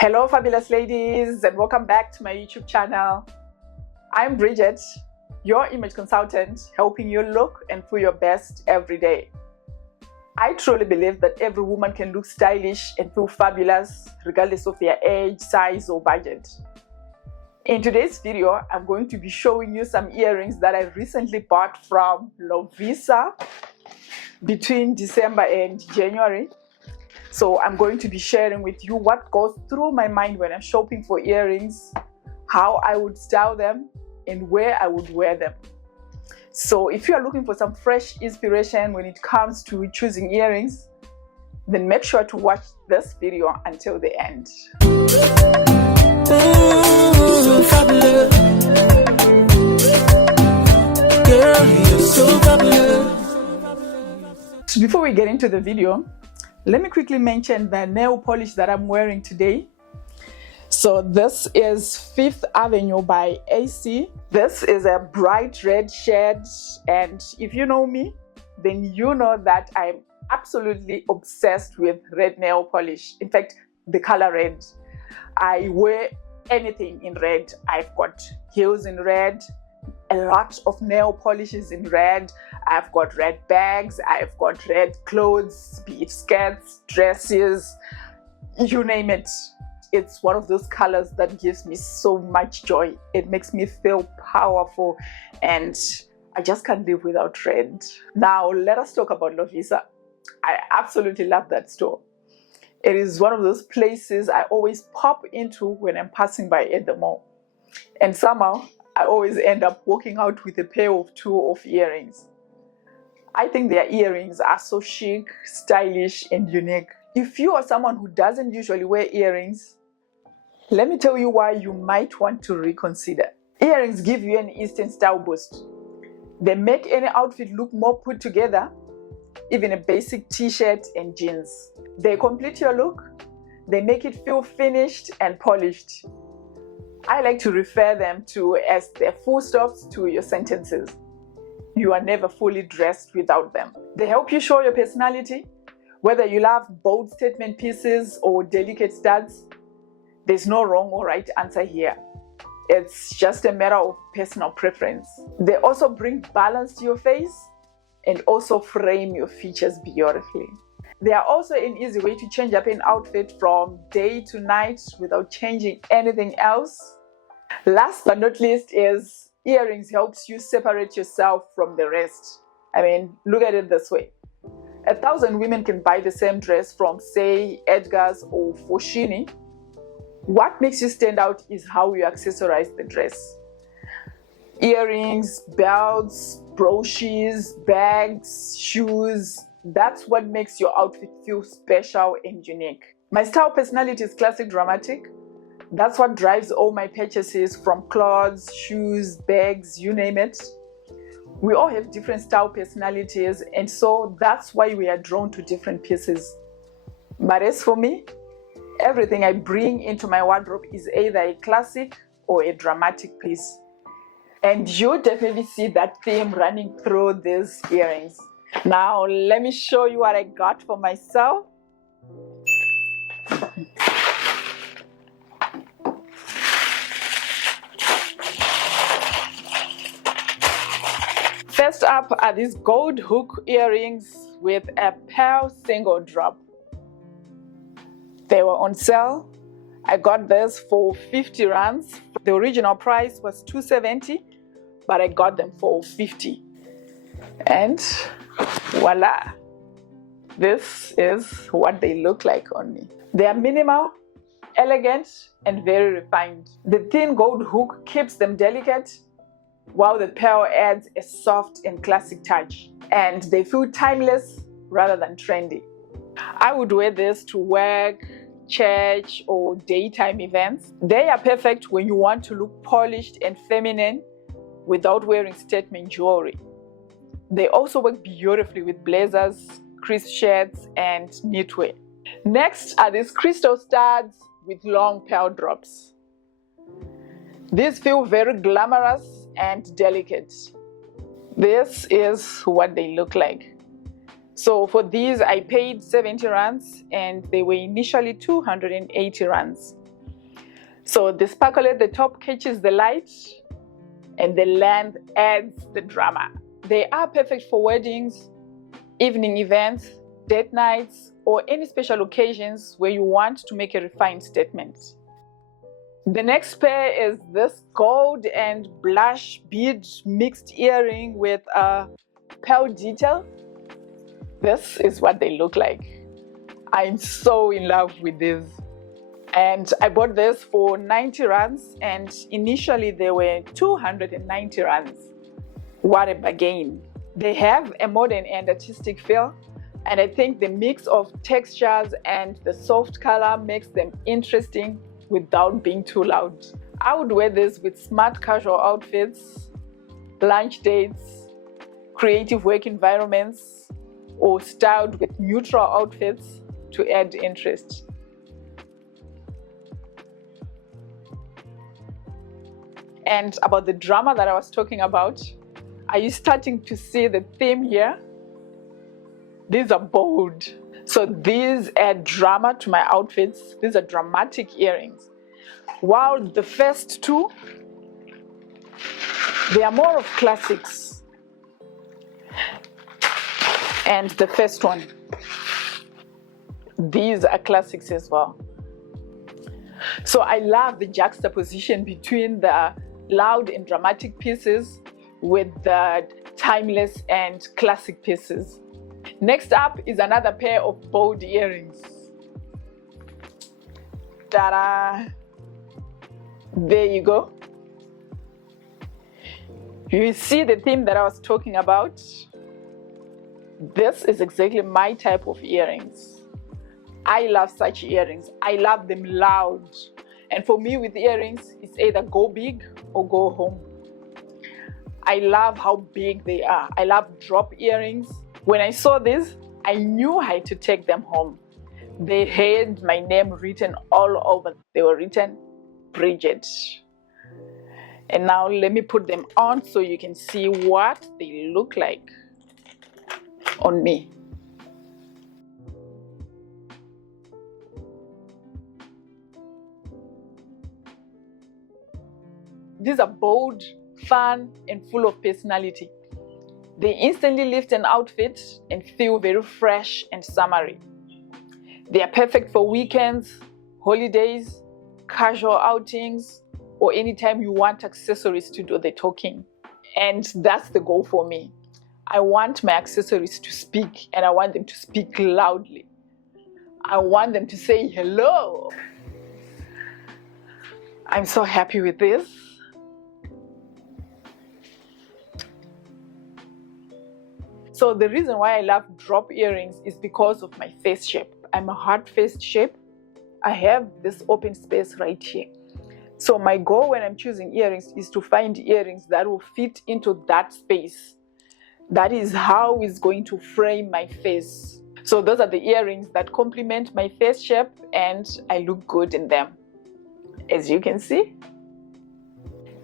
Hello fabulous ladies, and welcome back to my YouTube channel. I'm Bridget, your image consultant, helping you look and feel your best every day. I truly believe that every woman can look stylish and feel fabulous regardless of their age, size or budget. In today's video, I'm going to be showing you some earrings that I recently bought from Lovisa between December and January. So I'm going to be sharing with you what goes through my mind when I'm shopping for earrings, how I would style them, and where I would wear them. So if you are looking for some fresh inspiration when it comes to choosing earrings, then make sure to watch this video until the end. So fabulous. Girl, you're so fabulous. So before we get into the video, let me quickly mention the nail polish that I'm wearing today. So this is Fifth Avenue by AC. This is a bright red shade, and if you know me, then you know that I'm absolutely obsessed with red nail polish. In fact, the color red. I wear anything in red. I've got heels in red, a lot of nail polishes in red. I've got red bags, I've got red clothes, be it skirts, dresses, you name it. It's one of those colors that gives me so much joy. It makes me feel powerful, and I just can't live without red. Now let us talk about Lovisa. I absolutely love that store. It is one of those places I always pop into when I'm passing by at the mall. And somehow I always end up walking out with a pair of two of earrings. I think their earrings are so chic, stylish, and unique. If you are someone who doesn't usually wear earrings, let me tell you why you might want to reconsider. Earrings give you an instant style boost. They make any outfit look more put together, even a basic t-shirt and jeans. They complete your look. They make it feel finished and polished. I like to refer them to as the full stops to your sentences. You are never fully dressed without them. They help you show your personality. Whether you love bold statement pieces or delicate studs, there's no wrong or right answer here. It's just a matter of personal preference. They also bring balance to your face and also frame your features beautifully. They are also an easy way to change up an outfit from day to night without changing anything else. Last but not least is earrings helps you separate yourself from the rest. I mean, look at it this way. 1,000 women can buy the same dress from, say, Edgar's or Foschini. What makes you stand out is how you accessorize the dress. Earrings, belts, brooches, bags, shoes. That's what makes your outfit feel special and unique. My style personality is classic dramatic. That's what drives all my purchases, from clothes, shoes, bags, you name it. We all have different style personalities, and so that's why we are drawn to different pieces. But as for me, everything I bring into my wardrobe is either a classic or a dramatic piece. And you definitely see that theme running through these earrings. Now let me show you what I got for myself. First up are these gold hook earrings with a pearl single drop. They were on sale. I got this for 50 rands. The original price was 270, but I got them for 50. And voila, this is what they look like on me. They are minimal, elegant, and very refined. The thin gold hook keeps them delicate, while the pearl adds a soft and classic touch. And they feel timeless rather than trendy. I would wear this to work, church, or daytime events. They are perfect when you want to look polished and feminine without wearing statement jewelry. They also work beautifully with blazers, crisp shirts, and knitwear. Next are these crystal studs with long pearl drops. These feel very glamorous and delicate. This is what they look like. So for these, I paid 70 rands and they were initially 280 rands. So the sparkle at the top catches the light and the length adds the drama. They are perfect for weddings, evening events, date nights, or any special occasions where you want to make a refined statement. The next pair is this gold and blush bead mixed earring with a pearl detail. This is what they look like. I'm so in love with this. And I bought this for 90 rands, and initially they were 290 rands. What a bargain. They have a modern and artistic feel, and I think the mix of textures and the soft color makes them interesting without being too loud. I would wear this with smart casual outfits, lunch dates, creative work environments, or styled with neutral outfits to add interest. And about the drama that I was talking about, are you starting to see the theme here? These are bold. So these add drama to my outfits. These are dramatic earrings. While the first two, they are more of classics. And the first one, these are classics as well. So I love the juxtaposition between the loud and dramatic pieces with the timeless and classic pieces. Next up is another pair of bold earrings. Ta-da! There you go. You see the theme that I was talking about? This is exactly my type of earrings. I love such earrings. I love them loud. And for me with earrings, it's either go big or go home. I love how big they are. I love drop earrings. When I saw this, I knew I had to take them home. They had my name written all over. They were written Bridget. And now let me put them on so you can see what they look like on me. These are bold, fun, and full of personality. They instantly lift an outfit and feel very fresh and summery. They are perfect for weekends, holidays, casual outings, or anytime you want accessories to do the talking. And that's the goal for me. I want my accessories to speak, and I want them to speak loudly. I want them to say hello. I'm so happy with this. So the reason why I love drop earrings is because of my face shape. I'm a heart-faced shape. I have this open space right here. So my goal when I'm choosing earrings is to find earrings that will fit into that space. That is how it's going to frame my face. So those are the earrings that complement my face shape and I look good in them, as you can see.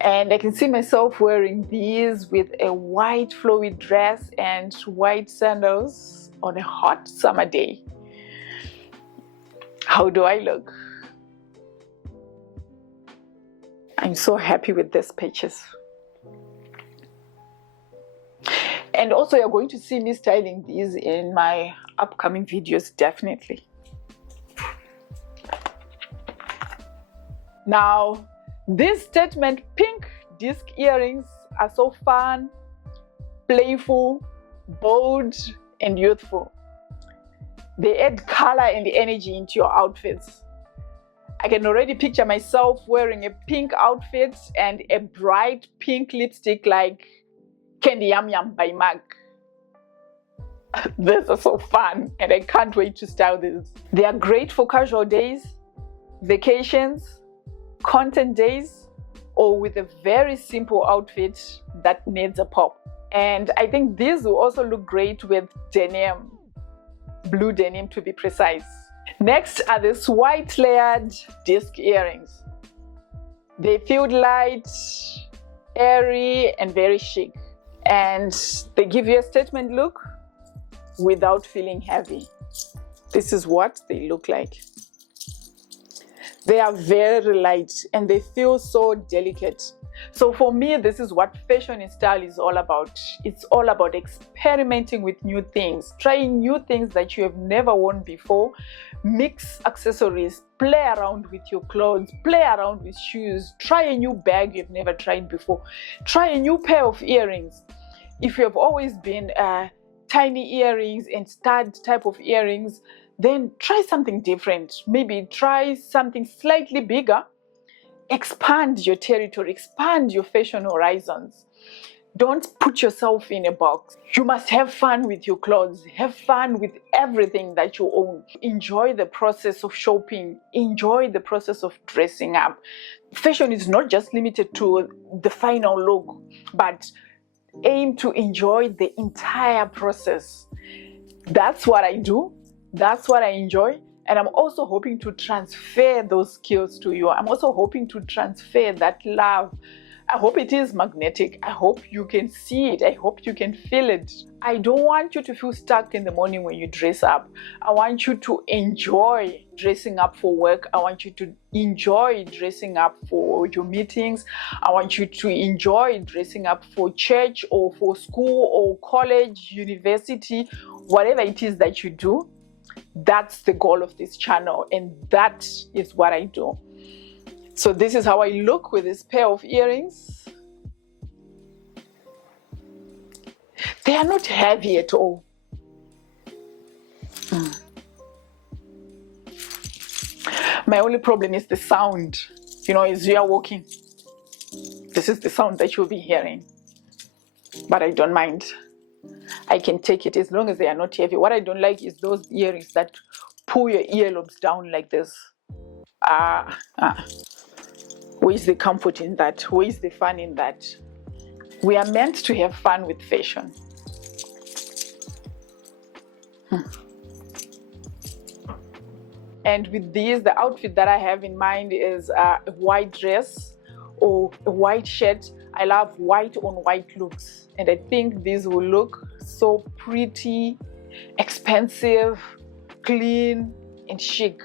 And I can see myself wearing these with a white flowy dress and white sandals on a hot summer day. How do I look? I'm so happy with this purchase. And also you're going to see me styling these in my upcoming videos, definitely. Now, these statement pink disc earrings are so fun, playful, bold, and youthful. They add color and energy into your outfits. I can already picture myself wearing a pink outfit and a bright pink lipstick like Candy Yum Yum by MAC. These are so fun and I can't wait to style these. They are great for casual days, vacations, content days, or with a very simple outfit that needs a pop. And I think these will also look great with denim, blue denim to be precise. Next are these white layered disc earrings. They feel light, airy, and very chic. And they give you a statement look without feeling heavy. This is what they look like. They are very light and they feel so delicate. So for me, this is what fashion and style is all about. It's all about experimenting with new things, trying new things that you have never worn before, mix accessories, play around with your clothes, play around with shoes, try a new bag you've never tried before, try a new pair of earrings. If you have always been tiny earrings and stud type of earrings, then try something different. Maybe try something slightly bigger. Expand your territory, expand your fashion horizons. Don't put yourself in a box. You must have fun with your clothes, have fun with everything that you own. Enjoy the process of shopping, enjoy the process of dressing up. Fashion is not just limited to the final look, but aim to enjoy the entire process. That's what I do, that's what I enjoy. And I'm also hoping to transfer those skills to you. I'm also hoping to transfer that love. I hope it is magnetic. I hope you can see it. I hope you can feel it. I don't want you to feel stuck in the morning when you dress up. I want you to enjoy dressing up for work. I want you to enjoy dressing up for your meetings. I want you to enjoy dressing up for church or for school or college, university, whatever it is that you do. That's the goal of this channel, and that is what I do. So this is how I look with this pair of earrings. They are not heavy at all. My only problem is the sound. You know, as you are walking, this is the sound that you'll be hearing. But I don't mind. I can take it as long as they are not heavy. What I don't like is those earrings that pull your earlobes down like this. Where is the comfort in that? Where is the fun in that? We are meant to have fun with fashion. And with these, the outfit that I have in mind is a white dress or a white shirt. I love white on white looks, and I think these will look so pretty, expensive, clean, and chic.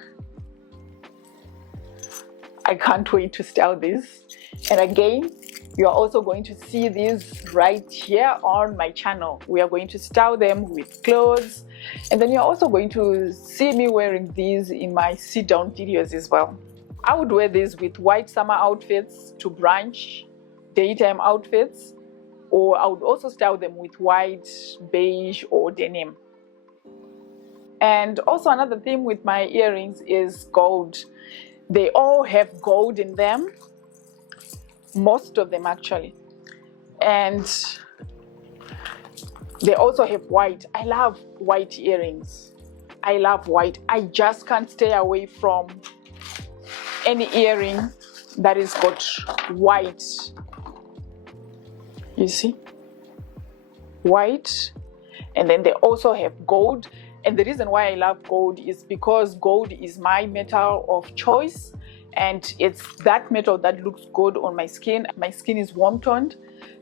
I can't wait to style this. And again, you are also going to see these right here on my channel. We are going to style them with clothes, and then you're also going to see me wearing these in my sit down videos as well. I would wear these with white summer outfits to brunch, daytime outfits, or I would also style them with white, beige, or denim. And also another theme with my earrings is gold. They all have gold in them, most of them actually. And they also have white. I love white earrings. I love white. I just can't stay away from any earring that is got white. You see? White. And then they also have gold. And the reason why I love gold is because gold is my metal of choice, and it's that metal that looks good on my skin. My skin is warm toned,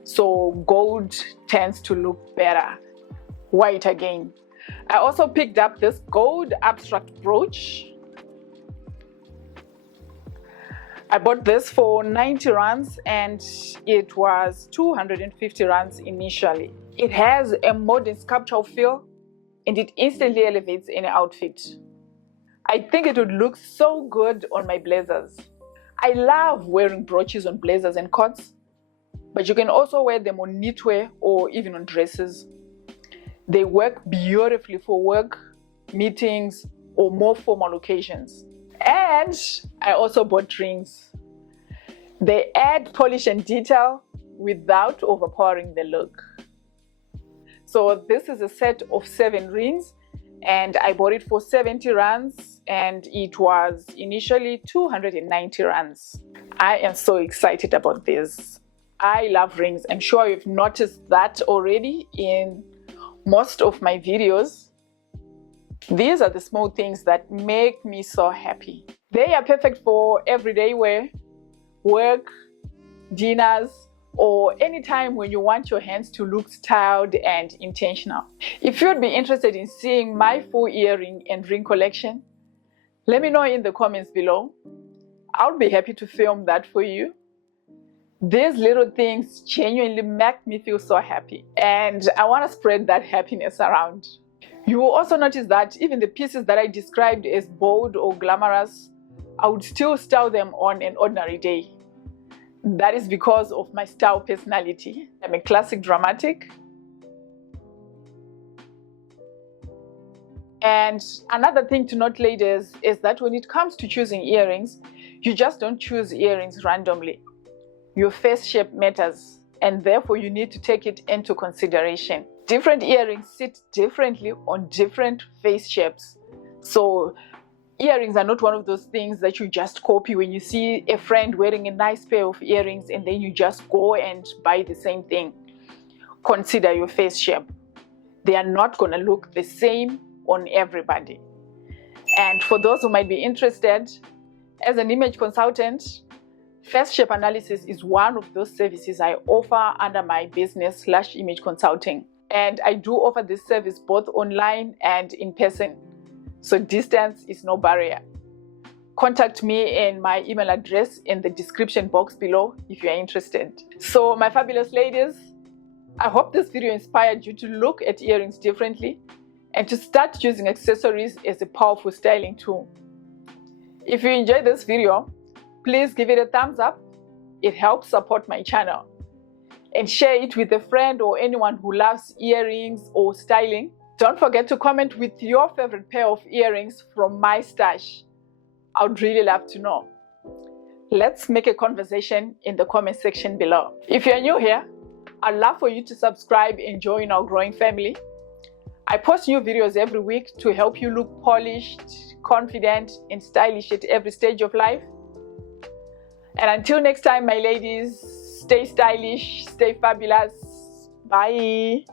so gold tends to look better. White again. I also picked up this gold abstract brooch. I bought this for 90 rands and it was 250 rands initially. It has a modern sculptural feel and it instantly elevates any outfit. I think it would look so good on my blazers. I love wearing brooches on blazers and coats, but you can also wear them on knitwear or even on dresses. They work beautifully for work, meetings, or more formal occasions. And I also bought rings. They add polish and detail without overpowering the look. So this is a set of 7 rings and I bought it for 70 rands and it was initially 290 rands. I am so excited about this. I love rings. I'm sure you've noticed that already in most of my videos. These are the small things that make me so happy. They are perfect for everyday wear, work, dinners, or anytime when you want your hands to look styled and intentional. If you'd be interested in seeing my full earring and ring collection, let me know in the comments below. I'll be happy to film that for you. These little things genuinely make me feel so happy, and I want to spread that happiness around. You will also notice that even the pieces that I described as bold or glamorous, I would still style them on an ordinary day. That is because of my style personality. I'm a classic dramatic. And another thing to note, ladies, is that when it comes to choosing earrings, you just don't choose earrings randomly. Your face shape matters, and therefore you need to take it into consideration. Different earrings sit differently on different face shapes. So earrings are not one of those things that you just copy when you see a friend wearing a nice pair of earrings and then you just go and buy the same thing. Consider your face shape. They are not going to look the same on everybody. And for those who might be interested, as an image consultant, face shape analysis is one of those services I offer under my business / image consulting. And I do offer this service both online and in person. So distance is no barrier. Contact me in my email address in the description box below if you are interested. So my fabulous ladies, I hope this video inspired you to look at earrings differently and to start using accessories as a powerful styling tool. If you enjoyed this video, please give it a thumbs up. It helps support my channel. And share it with a friend or anyone who loves earrings or styling. Don't forget to comment with your favorite pair of earrings from my stash. I would really love to know. Let's make a conversation in the comment section below. If you're new here, I'd love for you to subscribe and join our growing family. I post new videos every week to help you look polished, confident, and stylish at every stage of life. And until next time, my ladies, stay stylish, stay fabulous. Bye.